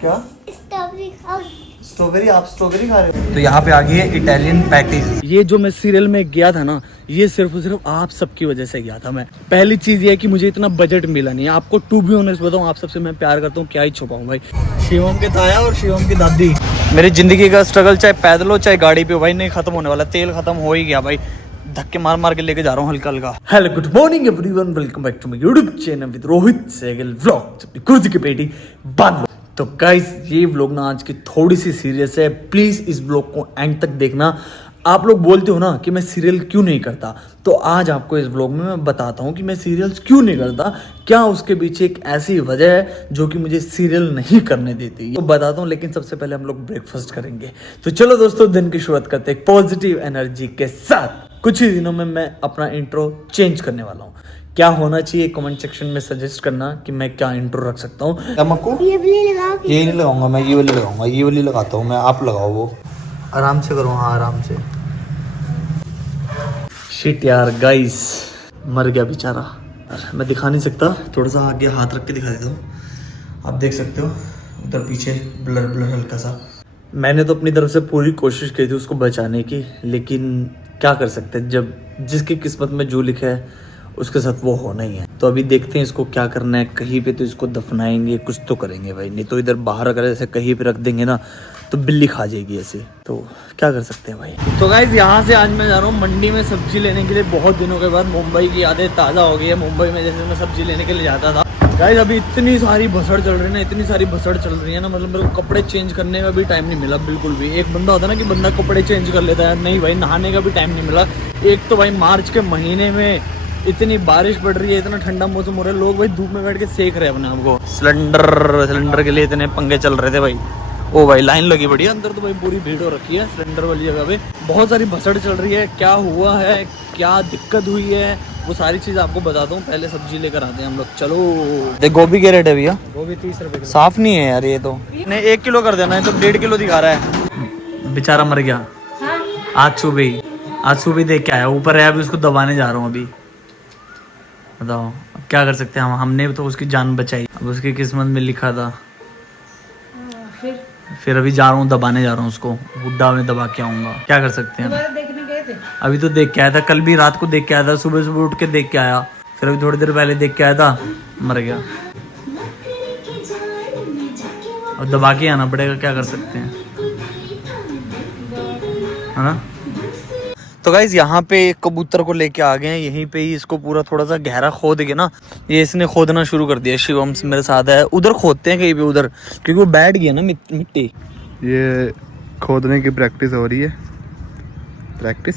क्या स्ट्रॉबेरी? आप स्ट्रॉबेरी खा रहे हो? तो यहाँ पे आ गई है इटालियन पैटीज। ये जो मैं सीरियल में गया था ना, ये सिर्फ और सिर्फ आप सबकी वजह से गया था मैं। पहली चीज ये है कि मुझे इतना बजट मिला नहीं है। आपको टू बी ऑनेस्ट बताऊं, आप सबसे मैं प्यार करता हूँ, क्या ही छुपाऊं भाई। शिवम के ताया और शिवम की दादी। मेरी जिंदगी का स्ट्रगल चाहे पैदल हो चाहे गाड़ी पे हो भाई, नहीं खत्म होने वाला। तेल खत्म हो ही गया भाई, धक्के मार मार के लेके जा रहा हूँ हल्का हल्का। Hello good morning everyone, welcome back to my YouTube channel with Rohit Sehgal vlog. अपनी कुर्सी की पेटी बांध लो। तो गाइस ये व्लॉग ना आज की थोड़ी सी सीरियस है, प्लीज इस व्लॉग को एंड तक देखना। आप लोग बोलते हो ना कि मैं सीरियल क्यों नहीं करता, तो आज आपको इस व्लॉग में मैं बताता हूँ कि मैं सीरियल्स क्यों नहीं करता, क्या उसके पीछे एक ऐसी वजह है जो कि मुझे सीरियल नहीं करने देती, तो बताता हूँ। लेकिन सबसे पहले हम लोग ब्रेकफास्ट करेंगे। तो चलो दोस्तों, दिन की शुरुआत करते हैं पॉजिटिव एनर्जी के साथ। कुछ ही दिनों में मैं अपना इंट्रो चेंज करने वाला हूँ। क्या होना चाहिए कमेंट सेक्शन में सजेस्ट करना कि मैं क्या इंट्रो रख सकता हूँ। ये नहीं लगाऊंगा मैं, ये वाली लगाऊंगा। ये वाली लगाता हूँ मैं, आप लगाओ वो। आराम से करो, हाँ आराम से। शिट यार गाइस, मर गया बेचारा। मैं दिखा नहीं सकता, थोड़ा सा आगे हाथ रख के दिखा देता हूँ। आप देख सकते हो उधर पीछे ब्लर ब्लर हल्का सा। मैंने तो अपनी तरफ से पूरी कोशिश की थी उसको बचाने की, लेकिन क्या कर सकते हैं, जब जिसकी किस्मत में जो लिखा है उसके साथ वो होना ही है। तो अभी देखते हैं इसको क्या करना है। कहीं पे तो इसको दफनाएंगे, कुछ तो करेंगे भाई, नहीं तो इधर बाहर अगर ऐसे कहीं पे रख देंगे ना तो बिल्ली खा जाएगी ऐसे। तो क्या कर सकते हैं भाई। तो गाइस यहाँ से आज मैं जा रहा हूँ मंडी में सब्जी लेने के लिए। बहुत दिनों के बाद मुंबई की यादें ताज़ा हो गई है। मुंबई में जैसे मैं सब्जी लेने के लिए जाता था गाइस, अभी इतनी सारी भसड़ चल रही है ना, इतनी सारी भसड़ चल रही है ना, मतलब मेरे को कपड़े चेंज करने का भी टाइम नहीं मिला बिल्कुल भी। एक बंदा होता है ना कि बंदा कपड़े चेंज कर लेता है, नहीं भाई नहाने का भी टाइम नहीं मिला। एक तो भाई मार्च के महीने में इतनी बारिश पड़ रही है, इतना ठंडा मौसम हो रहा है, लोग भाई धूप में बैठ के सेक रहे हैं अपने आपको। सिलेंडर के लिए इतने पंगे चल रहे थे भाई। ओ भाई लाइन लगी पड़ी है अंदर, तो भाई पूरी भीड़ हो रखी है सिलेंडर वाली जगह पे। बहुत सारी भसड़ चल रही है, क्या हुआ है, क्या दिक्कत हुई है, वो सारी चीज आपको बताता हूँ। पहले सब्जी लेकर आते हैं हम लोग। चलो देख, गोभी के रेट है भैया? गोभी 30 रुपए। साफ नहीं है यार ये तो। नहीं 1 किलो कर देना है, तो 1.5 किलो दिखा रहा है। बेचारा मर गया आज सुबह देख के आया, ऊपर है अभी, उसको दबाने जा रहा हूँ अभी। बताओ अब क्या कर सकते हैं हम। हमने तो उसकी जान बचाई, अब उसकी किस्मत में लिखा था। फिर अभी जा रहा हूँ, दबाने जा रहा हूँ उसको। बुड्ढा में दबा के आऊंगा, क्या कर सकते हैं। देखने गए थे? अभी तो देख के आया था, कल भी रात को देख के आया था, सुबह सुबह उठ के देख के आया। फिर अभी थोड़ी देर पहले देख के आया था, मर गया। अब दबा के आना पड़ेगा, क्या कर सकते हैं, है ना। तो गाइज यहाँ पे कबूतर को लेके आ गए हैं। यहीं पे ही इसको पूरा थोड़ा सा गहरा खोद के ना, ये इसने खोदना शुरू कर दिया। शिवम मेरे साथ है, उधर खोदते हैं कहीं पे उधर, क्योंकि वो बैठ गया ना मिट्टी। ये खोदने की प्रैक्टिस हो रही है, प्रैक्टिस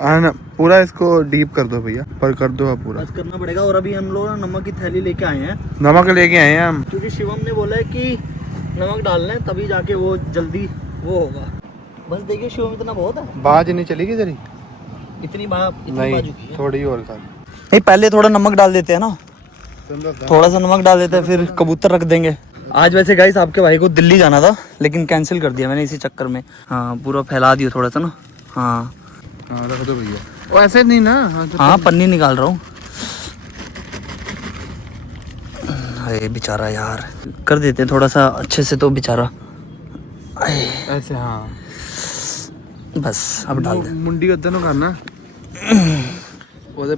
ना। पूरा इसको डीप कर दो भैया, पर कर दो आप पूरा। बस करना पड़ेगा। और अभी हम लोग नमक की थैली लेके आए हैं। नमक लेके आए हैं हम, क्योंकि शिवम ने बोला है कि नमक डालना है, तभी जाके वो जल्दी वो होगा। बस देखिए शिवम, इतना बहुत है। बाज नहीं चलेगी जरी, इतनी नहीं बाजू की है। थोड़ी और खाली। नहीं पहले थोड़ा नमक डाल देते हैं ना, थोड़ा सा नमक डाल देते हैं, फिर कबूतर रख देंगे। आज वैसे गाइस आपके भाई को दिल्ली जाना था, लेकिन कैंसिल कर दिया मैंने इसी चक्कर में। हाँ पूरा फैला दिया थोड़ा सा ना। हाँ रख दो भैया, वो ऐसे नहीं ना। हाँ पन्नी निकाल रहा हूँ। अरे बेचारा यार, कर देते हैं थोड़ा सा अच्छे से तो बेचारा। ऐसे हाँ, बस अब डाल दे। मुंडी उधर नु करना, वो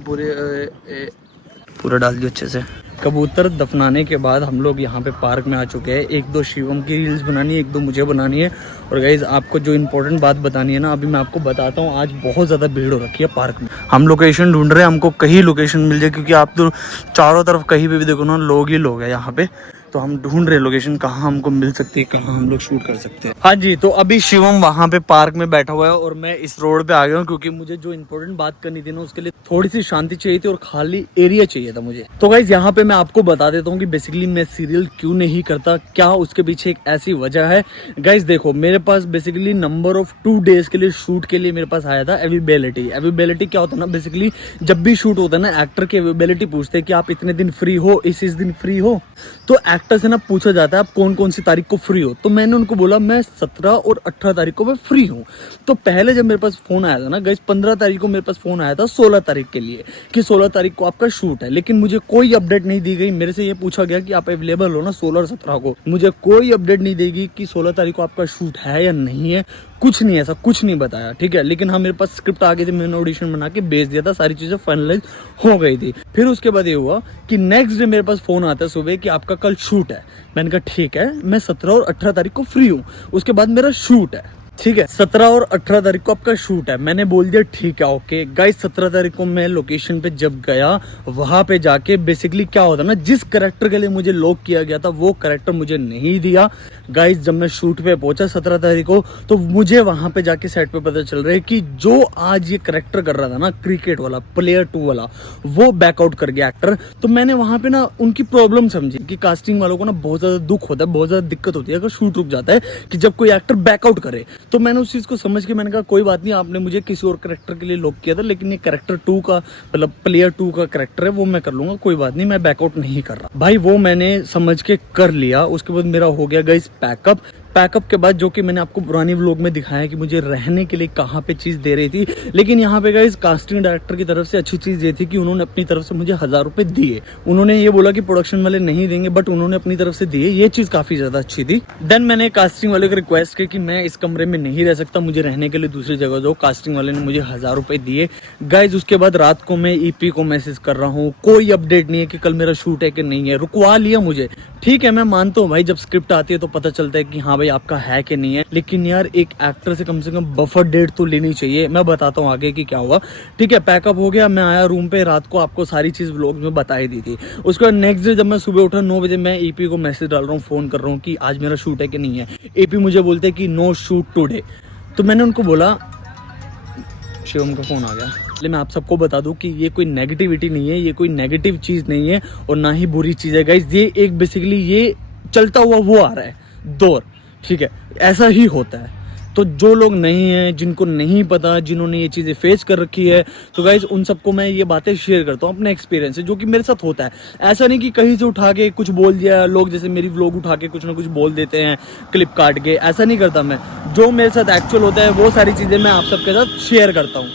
पूरा डाल दिया अच्छे से। कबूतर दफनाने के बाद हम लोग यहाँ पे पार्क में आ चुके हैं। 1-2 शिवम की रील्स बनानी है, 1-2 मुझे बनानी है। और गाइज आपको जो इम्पोर्टेंट बात बतानी है ना, अभी मैं आपको बताता हूँ। आज बहुत ज़्यादा भीड़ हो रखी है पार्क में। हम लोकेशन ढूंढ रहे हैं, हमको कहीं लोकेशन मिल जाए, क्योंकि आप तो चारों तरफ कहीं पे भी देखो ना लोग ही लोग हैं यहाँ पे। तो हम ढूंढ रहे हैं लोकेशन कहाँ हमको मिल सकती है, कहाँ हम लोग शूट कर सकते हैं। हाँ जी, तो अभी शिवम वहाँ पे पार्क में बैठा हुआ है और मैं इस रोड पे आ गया हूँ, क्योंकि मुझे जो इम्पोर्टेंट बात करनी थी ना, उसके लिए थोड़ी सी शांति चाहिए थी और खाली एरिया चाहिए था मुझे। तो गाइज यहाँ पे मैं आपको बता देता हूँ कि बेसिकली मैं सीरियल क्यों नहीं करता, क्या उसके पीछे एक ऐसी वजह है। गाइज देखो, मेरे पास बेसिकली नंबर ऑफ 2 डेज के लिए शूट के लिए मेरे पास आया था अवेलेबिलिटी क्या होता है ना, बेसिकली जब भी शूट होता है ना, एक्टर की अवेलेबिलिटी पूछते हैं कि आप इतने दिन फ्री हो, इस दिन फ्री हो। तो एक्टर से ना पूछा जाता है आप कौन कौन सी तारीख को फ्री हो, तो मैंने उनको बोला मैं 17 और 18 तारीख को मैं फ्री हूँ। तो पहले जब मेरे पास फोन आया था ना गाइस, 15 तारीख को मेरे पास फोन आया था 16 तारीख के लिए कि 16 तारीख को आपका शूट है, लेकिन मुझे कोई अपडेट नहीं दी गई। मेरे से ये पूछा गया कि आप अवेलेबल हो ना 16 और 17 को, मुझे कोई अपडेट नहीं देगी कि 16 तारीख को आपका शूट है या नहीं है, कुछ नहीं, ऐसा कुछ नहीं बताया, ठीक है। लेकिन हाँ मेरे पास स्क्रिप्ट आ गई थी, मैंने ऑडिशन बना के भेज दिया था, सारी चीजें फाइनलाइज हो गई थी। फिर उसके बाद ये हुआ कि नेक्स्ट डे मेरे पास फोन आता है सुबह कि आपका कल शूट है। मैंने कहा ठीक है, मैं 17 और 18 तारीख को फ्री हूँ, उसके बाद मेरा शूट है, ठीक है। 17 और 18 तारीख को आपका शूट है, मैंने बोल दिया ठीक है ओके। गाइस 17 तारीख को मैं लोकेशन पे जब गया, वहां पे जाके बेसिकली क्या होता ना, जिस करेक्टर के लिए मुझे लॉक किया गया था वो करेक्टर मुझे नहीं दिया। गाइस जब मैं शूट पे पहुंचा 17 तारीख को, तो मुझे वहां पे जाके सेट पे पता चल रहा है कि जो आज ये करेक्टर कर रहा था ना, क्रिकेट वाला प्लेयर 2 वाला, वो बैकआउट कर गया एक्टर। तो मैंने वहां पे ना उनकी प्रॉब्लम समझी कि कास्टिंग वालों को ना बहुत ज्यादा दुख होता है, बहुत ज्यादा दिक्कत होती है अगर शूट रुक जाता है कि जब कोई एक्टर बैकआउट करे। तो मैंने उस चीज को समझ के मैंने कहा कोई बात नहीं, आपने मुझे किसी और करेक्टर के लिए लॉक किया था, लेकिन ये करेक्टर 2 का मतलब प्लेयर 2 का करेक्टर है, वो मैं कर लूंगा, कोई बात नहीं, मैं बैकआउट नहीं कर रहा। भाई वो मैंने समझ के कर लिया। उसके बाद मेरा हो गया गाइस पैकअप। पैकअप के बाद जो कि मैंने आपको पुरानी व्लॉग में दिखाया कि मुझे रहने के लिए कहाँ पे चीज दे रही थी, लेकिन यहाँ पे गाइस कास्टिंग डायरेक्टर की तरफ से अच्छी चीज ये थी कि उन्होंने अपनी तरफ से मुझे 1000 रुपए दिए। उन्होंने ये बोला कि प्रोडक्शन वाले नहीं देंगे, बट उन्होंने अपनी तरफ से दिए, ये चीज काफी ज्यादा अच्छी थी। देन मैंने कास्टिंग वाले को रिक्वेस्ट की कि मैं इस कमरे में नहीं रह सकता, मुझे रहने के लिए दूसरी जगह जाओ। कास्टिंग वाले ने मुझे 1000 रुपए दिए। गाइज उसके बाद रात को मैं ईपी को मैसेज कर रहा हूँ, कोई अपडेट नहीं है कि कल मेरा शूट है कि नहीं है। रुकवा लिया मुझे, ठीक है मैं मानता हूँ भाई, जब स्क्रिप्ट आती है तो पता चलता है कि हाँ भाई आपका है कि नहीं है, लेकिन यार एक एक्टर से कम बफर डेट तो लेनी चाहिए। मैं बताता हूँ आगे कि क्या हुआ, ठीक है। पैकअप हो गया, मैं आया रूम पे, रात को आपको सारी चीज व्लॉग में बताई दी थी। उसके बाद नेक्स्ट डे जब मैं सुबह उठा 9 बजे, मैं एपी को मैसेज डाल रहा हूँ, फोन कर रहा हूँ कि आज मेरा शूट है कि नहीं है। एपी मुझे बोलते हैं कि नो शूट टुडे। तो मैंने उनको बोला, शिवम का फोन आ गया। इसलिए मैं आप सबको बता दूं कि ये कोई नेगेटिविटी नहीं है, ये कोई नेगेटिव चीज नहीं है और ना ही बुरी चीज है गाइस। ये एक बेसिकली ये चलता हुआ वो आ रहा है दौर, ठीक है, ऐसा ही होता है। तो जो लोग नहीं हैं, जिनको नहीं पता, जिन्होंने ये चीजें फेस कर रखी है, तो गाइज उन सबको मैं ये बातें शेयर करता हूँ अपने एक्सपीरियंस से, जो कि मेरे साथ होता है। ऐसा नहीं कि कहीं से उठा के कुछ बोल दिया, लोग जैसे मेरी व्लॉग उठा के कुछ ना कुछ बोल देते हैं क्लिप काट के, ऐसा नहीं करता मैं। जो मेरे साथ एक्चुअल होता है वो सारी चीजें मैं आप सबके साथ शेयर करता हूँ,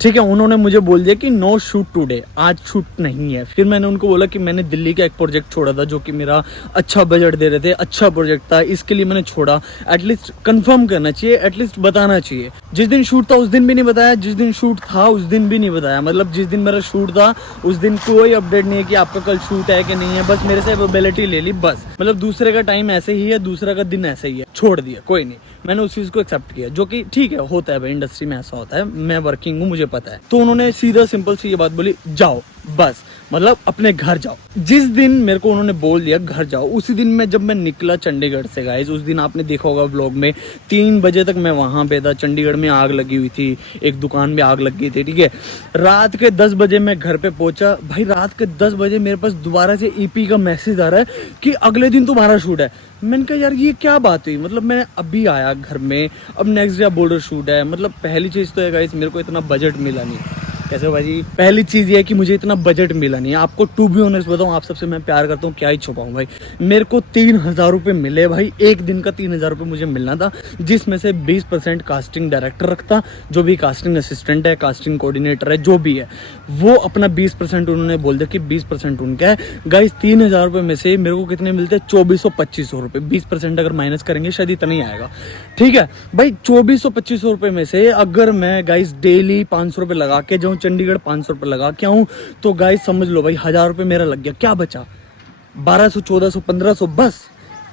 ठीक है। उन्होंने मुझे बोल दिया कि नो शूट टुडे, आज शूट नहीं है। फिर मैंने उनको बोला कि मैंने दिल्ली का एक प्रोजेक्ट छोड़ा था, जो कि मेरा अच्छा बजट दे रहे थे, अच्छा प्रोजेक्ट था, इसके लिए मैंने छोड़ा। एटलीस्ट कंफर्म करना चाहिए, एटलीस्ट बताना चाहिए। जिस दिन शूट था उस दिन भी नहीं बताया, जिस दिन शूट था उस दिन भी नहीं बताया। मतलब जिस दिन मेरा शूट था उस दिन कोई अपडेट नहीं है कि आपका कल शूट है कि नहीं है, बस मेरे से अवेलेबिलिटी ले ली बस। मतलब दूसरे का टाइम ऐसे ही है, दूसरे का दिन ऐसे ही है, छोड़ दिया, कोई नहीं। मैंने उस चीज को एक्सेप्ट किया, जो कि ठीक है, होता है भाई, इंडस्ट्री में ऐसा होता है, मैं वर्किंग हूँ, मुझे पता है। तो उन्होंने सीधा सिंपल सी ये बात बोली, जाओ बस, मतलब अपने घर जाओ। जिस दिन मेरे को उन्होंने बोल दिया घर जाओ, उसी दिन में जब मैं निकला चंडीगढ़ से गाइस, उस दिन आपने देखा होगा व्लॉग में, 3 बजे तक मैं वहां पे था। चंडीगढ़ में आग लगी हुई थी, एक दुकान में आग लग गई थी, ठीक है। रात के 10 बजे मैं घर पे पहुंचा। भाई रात के 10 बजे मेरे पास दोबारा से ईपी का मैसेज आ रहा है कि अगले दिन तुम्हारा शूट है। मैंने कहा यार ये क्या बात हुई, मतलब मैं अभी आया घर में, अब नेक्स्ट डे बोल रहे शूट है। मतलब पहली चीज तो है गाइस, मेरे को इतना बजट मिला नहीं। कैसे भाई, पहली चीज ये है कि मुझे इतना बजट मिला नहीं है। आपको टू बी ऑनेस्ट बताऊं, आप सबसे मैं प्यार करता हूँ, क्या ही छुपाऊं भाई। मेरे को 3000 रुपये मिले भाई, एक दिन का 3000 रुपये मुझे मिलना था, जिसमें से 20% कास्टिंग डायरेक्टर रखता, जो भी कास्टिंग असिस्टेंट है, कास्टिंग कोऑर्डिनेटर है, जो भी है, वो अपना 20% उन्होंने बोल दिया कि 20% उनका है। गाइस 3000 रुपये में से मेरे को कितने मिलते हैं, 2400-2500 रुपये। 20% अगर माइनस करेंगे शायद इतना ही आएगा, ठीक है भाई। 2400-2500 रुपये में से अगर मैं गाइस डेली 500 रुपये लगा के जाऊँ, चंडीगढ़ 500 रुपये लगा के आऊँ, तो गाइस समझ लो भाई 1000 रुपये मेरा लग गया। क्या बचा, 1200, 1400, 1500 बस।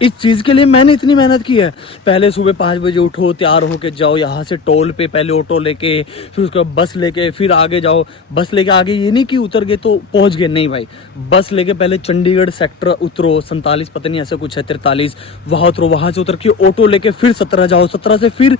इस चीज के लिए मैंने इतनी मेहनत की है। पहले सुबह 5 बजे उठो, तैयार होके जाओ, यहाँ से टोल पे पहले ऑटो लेके, फिर उसके बाद बस लेके, फिर आगे जाओ। बस लेके आगे ये नहीं कि उतर गए तो पहुंच गए, नहीं भाई। बस लेके पहले चंडीगढ़ सेक्टर उतरो, 47 पता नहीं ऐसा कुछ है, 43, वहां उतरो, वहां से उतर के ऑटो लेके फिर 17 जाओ, 17 से फिर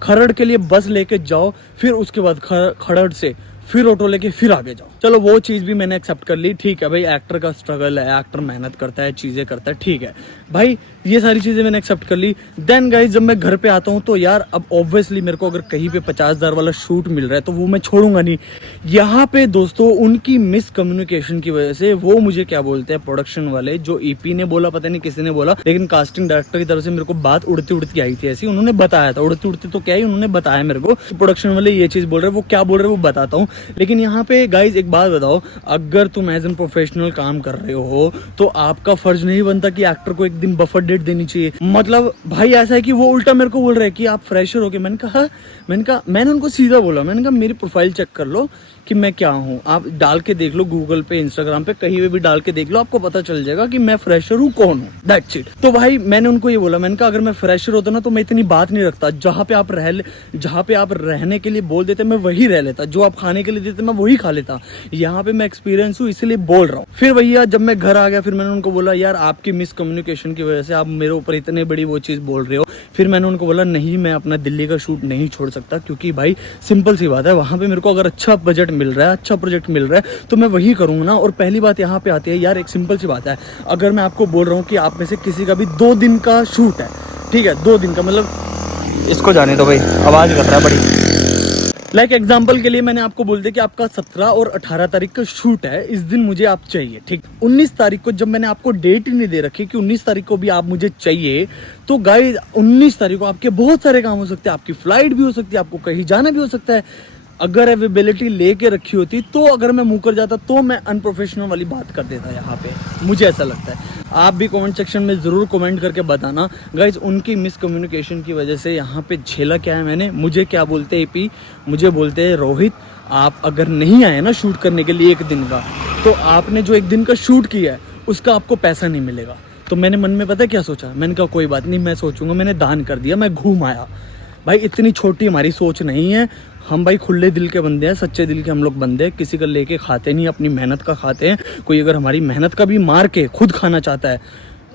खरड़ के लिए बस लेके जाओ, फिर उसके बाद खरड़ से फिर ऑटो लेके फिर आगे जाओ। चलो वो चीज भी मैंने एक्सेप्ट कर ली, ठीक है भाई, एक्टर का स्ट्रगल है, एक्टर मेहनत करता है, चीजें करता है, ठीक है। भाई ये सारी चीज़ें मैंने एक्सेप्ट कर ली। देन गाइज जब मैं घर पे आता हूँ तो यार अब ऑब्वियसली मेरे को अगर कहीं पे 50,000 वाला शूट मिल रहा है तो वो मैं छोड़ूंगा नहीं। यहाँ पे दोस्तों उनकी मिसकम्युनिकेशन की वजह से वो मुझे क्या बोलते हैं, प्रोडक्शन वाले, जो ईपी ने बोला पता नहीं किसी ने बोला, लेकिन कास्टिंग डायरेक्टर की तरफ से मेरे को बात उड़ती उड़ती आई थी ऐसी, उन्होंने बताया था, उड़ती उड़ती तो क्या ही, उन्होंने बताया मेरे को प्रोडक्शन वाले ये चीज़ बोल रहे हैं, वो क्या बोल रहे हैं वो बताता हूँ। लेकिन यहाँ पे गाइज एक बात बताओ, अगर तुम एज एन प्रोफेशनल काम कर रहे हो तो आपका फर्ज नहीं बनता कि एक्टर को एक दिन बफर डेट देनी चाहिए? मतलब भाई ऐसा है कि वो उल्टा मेरे को बोल रहे हैं कि आप फ्रेशर हो गए। मैंने उनको सीधा बोला, मैंने कहा मेरी प्रोफाइल चेक कर लो कि मैं क्या हूँ, आप डाल के देख लो गूगल पे, इंस्टाग्राम पे, कहीं पे भी डाल के देख लो, आपको पता चल जाएगा कि मैं फ्रेशर हूँ, कौन हूँ, दैट्स इट। तो भाई मैंने उनको ये बोला, मैंने कहा अगर मैं फ्रेशर होता ना तो मैं इतनी बात नहीं रखता, जहाँ पे आप रहने के लिए बोल देते मैं वही रह लेता, जो आप खाने के लिए देते मैं वही खा लेता। यहाँ पे मैं एक्सपीरियंस हूँ इसलिए बोल रहा हूँ। फिर भैया जब मैं घर आ गया फिर मैंने उनको बोला यार आपकी मिसकम्युनिकेशन की वजह से आप मेरे ऊपर इतने बड़ी वो चीज़ बोल रहे हो। फिर मैंने उनको बोला नहीं मैं अपना दिल्ली का शूट नहीं छोड़ सकता, क्योंकि भाई सिंपल सी बात है, वहाँ पे मेरे को अगर अच्छा बजट मिल रहा है, अच्छा प्रोजेक्ट मिल रहा है तो मैं वही करूँगा ना। और पहली बात यहाँ पे आती है यार, एक सिंपल सी बात है, अगर मैं आपको बोल रहा हूँ कि आप में से किसी का भी 2 दिन का शूट है, ठीक है, 2 दिन का, मतलब इसको जाने दो भाई, आवाज़ कर रहा है बड़ी। लाइक एग्जाम्पल के लिए मैंने आपको बोल दिया कि आपका 17 और 18 तारीख का शूट है, इस दिन मुझे आप चाहिए, ठीक। 19 तारीख को जब मैंने आपको डेट ही नहीं दे रखी कि 19 तारीख को भी आप मुझे चाहिए, तो गाइस 19 तारीख को आपके बहुत सारे काम हो सकते हैं, आपकी फ्लाइट भी हो सकती है, आपको कहीं जाना भी हो सकता है। अगर अवेलेबिलिटी लेके रखी होती तो अगर मैं मुंह कर जाता तो मैं अनप्रोफेशनल वाली बात कर देता यहाँ पे, मुझे ऐसा लगता है। आप भी कमेंट सेक्शन में ज़रूर कमेंट करके बताना गाइज, उनकी मिसकम्युनिकेशन की वजह से यहाँ पे झेला क्या है मैंने। मुझे क्या बोलते हैं एपी, मुझे बोलते हैं रोहित आप अगर नहीं आए ना शूट करने के लिए 1 दिन का, तो आपने जो 1 दिन का शूट किया है उसका आपको पैसा नहीं मिलेगा। तो मैंने मन में पता है क्या सोचा, मैंने कहा कोई बात नहीं, मैं सोचूंगा, मैंने दान कर दिया, मैं घूम आया। भाई इतनी छोटी हमारी सोच नहीं है, हम भाई खुले दिल के बंदे हैं, सच्चे दिल के हम लोग बंदे हैं, किसी का लेके खाते नहीं, अपनी मेहनत का खाते हैं। कोई अगर हमारी मेहनत का भी मार के खुद खाना चाहता है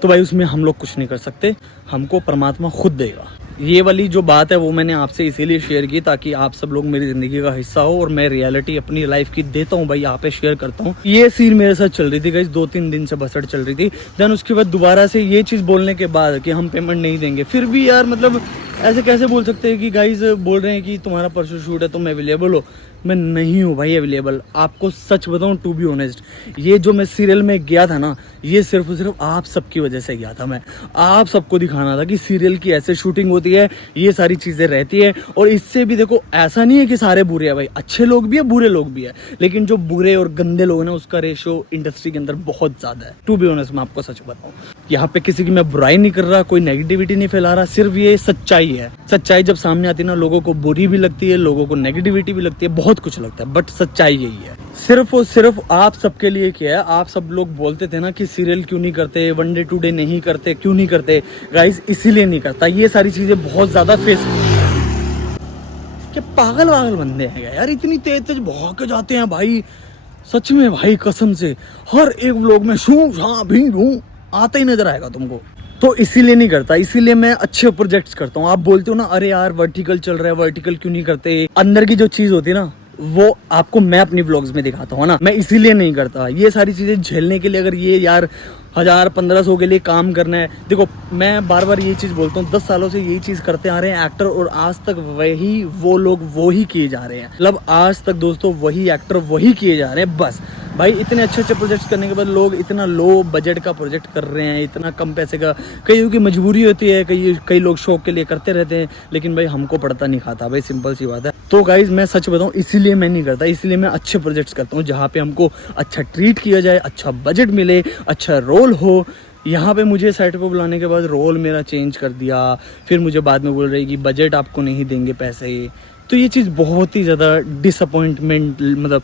तो भाई उसमें हम लोग कुछ नहीं कर सकते, हमको परमात्मा खुद देगा। ये वाली जो बात है वो मैंने आपसे इसीलिए शेयर की ताकि आप सब लोग मेरी ज़िंदगी का हिस्सा हो और मैं रियलिटी अपनी लाइफ की देता हूँ भाई, यहाँ पे शेयर करता हूँ। ये सीन मेरे साथ चल रही थी गाइस, 2-3 दिन से बसड़ चल रही थी। देन उसके बाद दोबारा से ये चीज़ बोलने के बाद कि हम पेमेंट नहीं देंगे, फिर भी यार मतलब ऐसे कैसे बोल सकते हैं कि गाइस बोल रहे हैं कि तुम्हारा परसों शूट है तुम अवेलेबल हो। मैं नहीं हूँ भाई अवेलेबल, आपको सच बताऊँ टू बी ऑनेस्ट, ये जो मैं सीरियल में गया था ना, ये सिर्फ और सिर्फ आप सबकी वजह से गया था। मैं आप सबको दिखाना था कि सीरियल की ऐसे शूटिंग होती है, ये सारी चीज़ें रहती है। और इससे भी देखो ऐसा नहीं है कि सारे बुरे हैं भाई, अच्छे लोग भी है बुरे लोग भी है, लेकिन जो बुरे और गंदे लोग हैं ना उसका रेशो इंडस्ट्री के अंदर बहुत ज़्यादा है। टू बी ऑनेस्ट मैं आपको सच बताऊँ, यहाँ पे किसी की मैं बुराई नहीं कर रहा, कोई नेगेटिविटी नहीं फैला रहा, सिर्फ ये सच्चाई है। सच्चाई जब सामने आती है ना, लोगों को बुरी भी लगती है, लोगों को नेगेटिविटी भी लगती है, बहुत कुछ लगता है, बट सच्चाई यही है। सिर्फ और सिर्फ आप सबके लिए क्या है, आप सब लोग बोलते थे ना कि सीरियल क्यों नहीं करते, 1 डे 2 डे नहीं करते, क्यों नहीं करते गाइस, इसीलिए नहीं करता। ये सारी चीजें बहुत ज्यादा फेस, क्या पागल बंदे हैं यार, इतनी तेज भाग के जाते हैं भाई, सच में भाई कसम से हर एक व्लॉग में शू शा भी आता ही नजर आएगा तुमको। तो इसीलिए नहीं करता, इसीलिए मैं अच्छे प्रोजेक्ट्स करता हूँ। आप बोलते हो ना अरे यार वर्टिकल चल रहा है, वर्टिकल क्यों नहीं करते, अंदर की जो चीज होती है ना वो आपको मैं अपनी व्लॉग्स में दिखाता हूँ ना, मैं इसीलिए नहीं करता। ये सारी चीजें झेलने के लिए अगर ये यार 1000-1500 के लिए काम करना है, देखो मैं बार बार ये चीज़ बोलता हूँ, 10 सालों से यही चीज़ करते आ रहे हैं एक्टर, और आज तक वही वो लोग वही किए जा रहे हैं। मतलब आज तक दोस्तों वही एक्टर वही किए जा रहे हैं। बस भाई इतने अच्छे अच्छे प्रोजेक्ट्स करने के बाद लोग इतना लो बजट का प्रोजेक्ट कर रहे हैं, इतना कम पैसे का, कईयों की मजबूरी होती है, कई लोग शौक के लिए करते रहते हैं, लेकिन भाई हमको पड़ता नहीं खाता भाई, सिंपल सी बात है। तो गाइज मैं सच बताऊँ इसीलिए मैं नहीं करता, इसलिए मैं अच्छे प्रोजेक्ट्स करता हूँ जहाँ पे हमको अच्छा ट्रीट किया जाए, अच्छा बजट मिले, अच्छा रोल हो। यहाँ पे मुझे सेट पे बुलाने के बाद रोल मेरा चेंज कर दिया, फिर मुझे बाद में बोल रही कि बजट आपको नहीं देंगे पैसे। तो ये चीज़ बहुत ही ज़्यादा डिसअपॉइंटमेंट, मतलब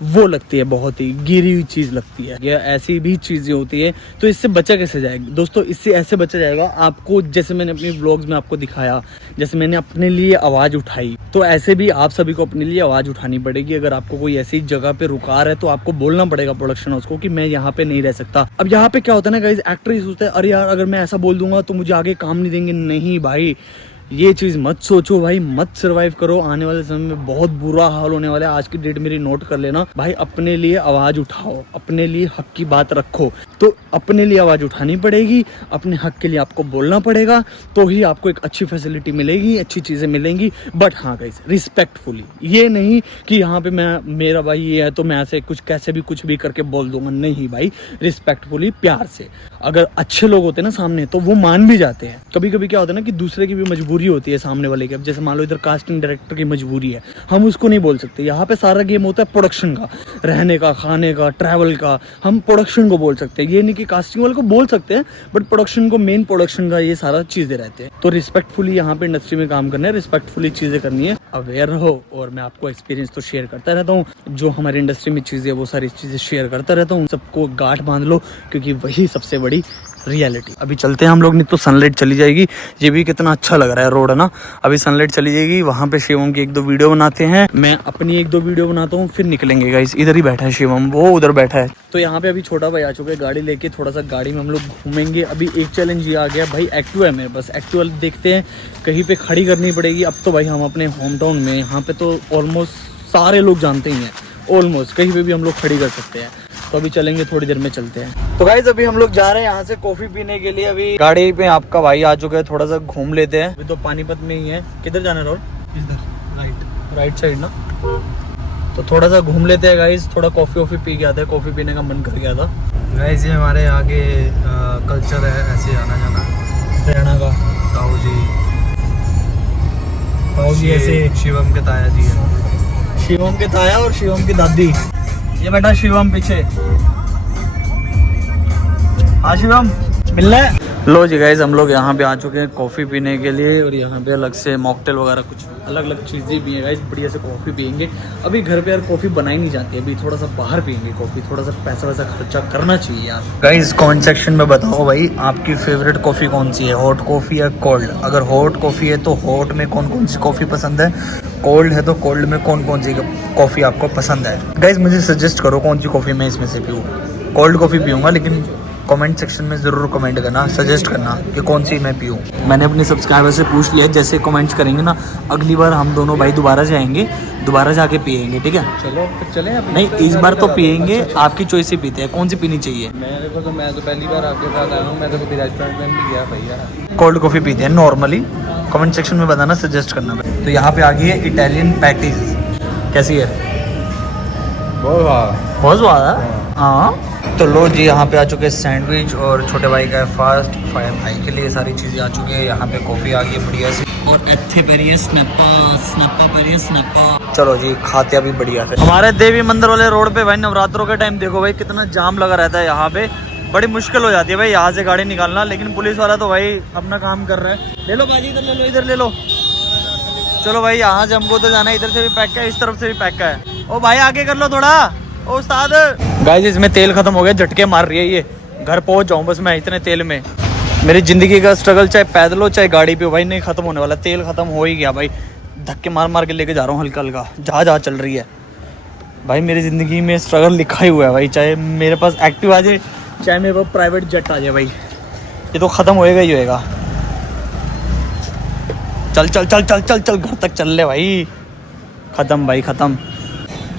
वो लगती है, बहुत ही गिरी हुई चीज़ लगती है। या ऐसी भी चीज़ें होती है, तो इससे बचा कैसे जाएगा दोस्तों, इससे ऐसे बचा जाएगा आपको, जैसे मैंने अपने व्लॉग्स में आपको दिखाया, जैसे मैंने अपने लिए आवाज़ उठाई, तो ऐसे भी आप सभी को अपने लिए आवाज़ उठानी पड़ेगी। अगर आपको कोई ऐसी जगह पे रुका रहा है तो आपको बोलना पड़ेगा प्रोडक्शन हाउस को कि मैं यहाँ पे नहीं रह सकता। अब यहाँ पे क्या होता है ना गाइस, एक्टर ही सोचता है अरे यार अगर मैं ऐसा बोल दूंगा तो मुझे आगे काम नहीं देंगे। नहीं भाई, ये चीज़ मत सोचो भाई, मत सर्वाइव करो। आने वाले समय में बहुत बुरा हाल होने वाला है। आज की डेट मेरी नोट कर लेना भाई। अपने लिए आवाज़ उठाओ, अपने लिए हक की बात रखो। तो अपने लिए आवाज़ उठानी पड़ेगी, अपने हक के लिए आपको बोलना पड़ेगा, तो ही आपको एक अच्छी फैसिलिटी मिलेगी, अच्छी चीज़ें मिलेंगी। बट हाँ गाइस, रिस्पेक्टफुली। ये नहीं कि यहाँ पे मेरा भाई ये है तो मैं ऐसे कैसे भी कुछ भी करके बोल दूंगा। नहीं भाई, रिस्पेक्टफुली, प्यार से। अगर अच्छे लोग होते हैं ना सामने, तो वो मान भी जाते हैं। कभी कभी क्या होता है ना कि दूसरे की भी मजबूरी होती है सामने वाले की। अब जैसे मान लो इधर कास्टिंग डायरेक्टर की मजबूरी है, हम उसको नहीं बोल सकते। यहाँ पे सारा गेम होता है प्रोडक्शन का, रहने का, खाने का, ट्रैवल का। हम प्रोडक्शन को बोल सकते हैं, ये नहीं कि कास्टिंग वाले को बोल सकते हैं, बट प्रोडक्शन को, मेन प्रोडक्शन का ये सारा चीजें रहते हैं। तो रिस्पेक्टफुली यहाँ पे इंडस्ट्री में काम करना है, रिस्पेक्टफुली चीजें करनी है, अवेयर रहो। और मैं आपको एक्सपीरियंस तो शेयर करता रहता हूँ, जो हमारी इंडस्ट्री में चीजें वो सारी चीजें शेयर करता रहता हूँ। सबको गांठ बांध लो, क्योंकि वही सबसे बड़ी रियलिटी। अभी चलते हैं हम लोग, नहीं तो सनलाइट चली जाएगी। ये भी कितना अच्छा लग रहा है रोड, है ना। अभी सनलाइट चली जाएगी, वहां पे शिवम की 1-2 वीडियो बनाते हैं, मैं अपनी 1-2 वीडियो बनाता हूँ, फिर निकलेंगे गाइस। इधर ही बैठा है शिवम, वो उधर बैठा है। तो यहाँ पे अभी छोटा भाई आ चुका है गाड़ी लेके, थोड़ा सा गाड़ी में हम लोग घूमेंगे। अभी एक चैलेंज ये आ गया भाई, एक्टिवा है मेरे पास, एक्टिवा देखते हैं कहीं पे खड़ी करनी पड़ेगी। अब तो भाई हम अपने होम टाउन में, यहाँ पे तो ऑलमोस्ट सारे लोग जानते ही हैं, ऑलमोस्ट कहीं पे भी हम लोग खड़ी कर सकते हैं। तो अभी चलेंगे, थोड़ी देर में चलते हैं। तो गाइस अभी हम लोग जा रहे हैं यहाँ से कॉफी पीने के लिए। अभी गाड़ी पे आपका भाई आ चुका है, थोड़ा सा घूम लेते हैं। अभी तो पानीपत में ही है। किधर जाना है रोड? इधर राइट साइड ना। तो थोड़ा सा घूम लेते हैं गाइस, थोड़ा कॉफी वॉफी पी के आते हैं। कॉफी पीने का मन कर गया था गाइस। ये हमारे आगे कल्चर है, ऐसे आना जाना हरियाणा का। ताऊ जी ऐसे शिवम के ताया जी है। शिवम के ताया और शिवम की दादी। ये बेटा शिवम पीछे। हाँ शिवम, मिलना है। लो जी गाइस, हम लोग यहाँ पे आ चुके हैं कॉफ़ी पीने के लिए। और यहाँ पे अलग से मॉकटेल वगैरह कुछ अलग अलग चीज़ें भी हैं गाइस। बढ़िया से कॉफ़ी पियेंगे। अभी घर पे यार कॉफ़ी बनाई नहीं जाती है, अभी थोड़ा सा बाहर पियेंगे कॉफ़ी। थोड़ा सा पैसा वैसा खर्चा करना चाहिए यार। गाइस कमेंट सेक्शन में बताओ भाई, आपकी फेवरेट कॉफ़ी कौन सी है, हॉट कॉफ़ी या कोल्ड? अगर हॉट कॉफ़ी है तो हॉट में कौन कौन सी कॉफ़ी पसंद है, कोल्ड है तो कोल्ड में कौन कौन सी कॉफ़ी आपको पसंद है? गाइस मुझे सजेस्ट करो कौन सी कॉफ़ी मैं इसमें से पीऊँ। कोल्ड कॉफ़ी पीऊँगा, लेकिन कमेंट सेक्शन में ज़रूर कमेंट करना, सजेस्ट करना कि कौन सी मैं पीऊँ। मैंने अपने सब्सक्राइबर से पूछ लिया, जैसे कमेंट्स करेंगे ना, अगली बार हम दोनों भाई दोबारा जाएंगे, दोबारा जाके पियेंगे, ठीक है? चलो फिर चलें। नहीं, इस बार तो पियेंगे, आपकी चॉइस से पीते हैं। कौन सी पीनी चाहिए? मैं तो पहली बार आपके साथ आया हूँ, मैं तो कभी रेस्टोरेंट में भी गया भैया। कोल्ड कॉफ़ी पीते हैं नॉर्मली। कमेंट सेक्शन में बताना, सजेस्ट करना। तो यहाँ पे आ गई है इटालियन पैटीज। कैसी है? बहुत स्वाद है। हाँ तो लो जी, यहाँ पे आ चुके हैं सैंडविच, और छोटे भाई का है फास्ट, भाई के लिए सारी चीज़ें आ चुकी है। यहाँ पे कॉफ़ी आ गई है बढ़िया सी, और एथे पेरिए स्नैपा। चलो जी, खाते अभी बढ़िया से। हमारे देवी मंदिर वाले रोड पे भाई नवरात्रों के टाइम देखो भाई कितना जाम लगा रहता है। यहाँ पे बड़ी मुश्किल हो जाती है भाई यहाँ से गाड़ी निकालना, लेकिन पुलिस वाला तो भाई अपना काम कर रहा है। ले लो बाजी, इधर ले लो, इधर ले लो। चलो भाई, यहाँ से हमको तो जाना है, इधर से भी पैक का है, इस तरफ से भी पैक का है। ओ भाई आगे कर लो थोड़ा, ओ उस्ताद। गाइस इसमें तेल खत्म हो गया, झटके मार रही है ये। घर पहुंच जाऊं बस मैं इतने तेल में। मेरी जिंदगी का स्ट्रगल चाहे पैदल हो चाहे गाड़ी पे हो भाई, नहीं खत्म होने वाला। तेल खत्म हो ही गया भाई, धक्के मार मार के लेके जा रहा हूँ हल्का हल्का, जहाँ चल रही है भाई। मेरी ज़िंदगी में स्ट्रगल लिखा ही हुआ है भाई, चाहे मेरे पास एक्टिव आ जाए, चाहे मेरे पास प्राइवेट जेट आ जाए भाई, ये तो ख़त्म होएगा ही होएगा। चल चल चल चल चल चल, घर तक चल ले भाई। ख़त्म भाई, ख़त्म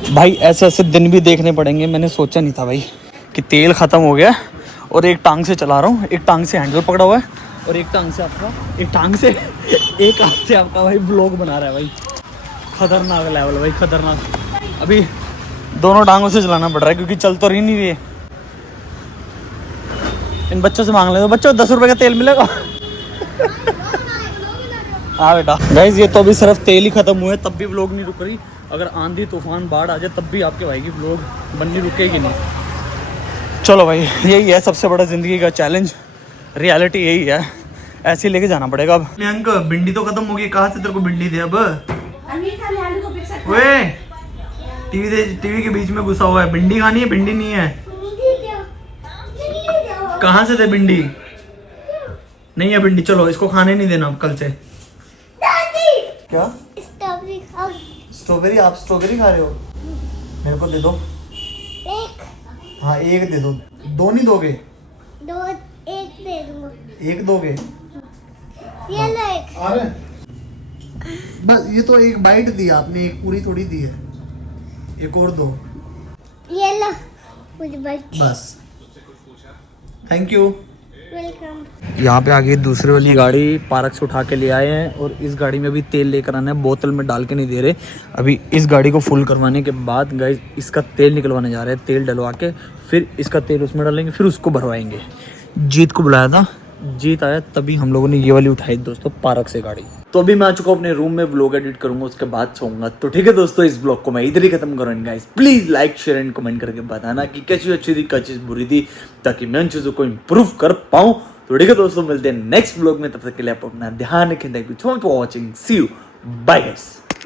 भाई। ऐसे ऐसे दिन भी देखने पड़ेंगे। मैंने सोचा नहीं था भाई कि तेल ख़त्म हो गया और एक टांग से चला रहा हूँ, एक टांग से हैंडल पकड़ा हुआ है, और एक टांग से एक हाथ से आपका भाई ब्लॉग बना रहा है भाई। खतरनाक लेवल भाई, खतरनाक। अभी दोनों टांगों से चलाना पड़ रहा है, क्योंकि चल तो रही नहीं रही। इन बच्चों से मांग ले, तो बच्चों 10 रुपये का तेल मिलेगा। हाँ बेटा। गाइस ये तो अभी सिर्फ तेल ही खत्म हुआ है, तब भी व्लॉग नहीं रुक रही। अगर आंधी तूफान बाढ़ आ जाए तब भी आपके भाई की व्लॉग बननी रुकेगी नहीं। चलो भाई, यही है सबसे बड़ा ज़िंदगी का चैलेंज, रियलिटी यही है, ऐसे ही लेके जाना पड़ेगा। अब प्रियंक भिंडी तो खत्म हो गई, कहाँ से तेरे को भिंडी दे? अब वे टीवी के बीच में घुसा हुआ है। भिंडी खानी है? भिंडी नहीं है। कहाँ से दे भिंडी? नहीं है भिंडी। चलो इसको खाने नहीं देना अब कल से। क्या स्ट्रॉबेरी? आप स्ट्रॉबेरी खा रहे हो? मेरे को दे दो एक। हाँ एक दे दो, दो नहीं दोगे? दो, एक दे दूंगा। एक दोगे? ये लो एक। अरे बस ये तो एक बाइट दी आपने, एक पूरी थोड़ी दी है, एक और दो ये लो मुझे बस बस। Thank you. वेलकम। यहाँ पे आगे दूसरी वाली गाड़ी पार्क से उठा के ले आए हैं और इस गाड़ी में अभी तेल लेकर आना है, बोतल में डाल के नहीं दे रहे। अभी इस गाड़ी को फुल करवाने के बाद गाइस इसका तेल निकलवाने जा रहे हैं, तेल डलवा के फिर इसका तेल उसमें डालेंगे, फिर उसको भरवाएंगे। जीत को बुलाया था, जीत आया तभी हम लोगों ने ये वाली उठाई दोस्तों पार्क से गाड़ी। तो अभी मैं आ चुका हूँ अपने रूम में, व्लॉग एडिट करूंगा उसके बाद सोऊंगा। तो ठीक है दोस्तों, इस ब्लॉग को मैं इधर ही खत्म करूँगा guys. Please like share and comment करके बताना कि क्या चीज़ अच्छी थी, क्या चीज़ बुरी थी, ताकि मैं उन चीज़ों को इम्प्रूव कर पाऊँ। तो ठीक है दोस्तों, मिलते हैं नेक्स्ट ब्लॉग में, तब तक के लिए आप अपना ध्यान रखें। Thank you so much for watching, see you, bye guys.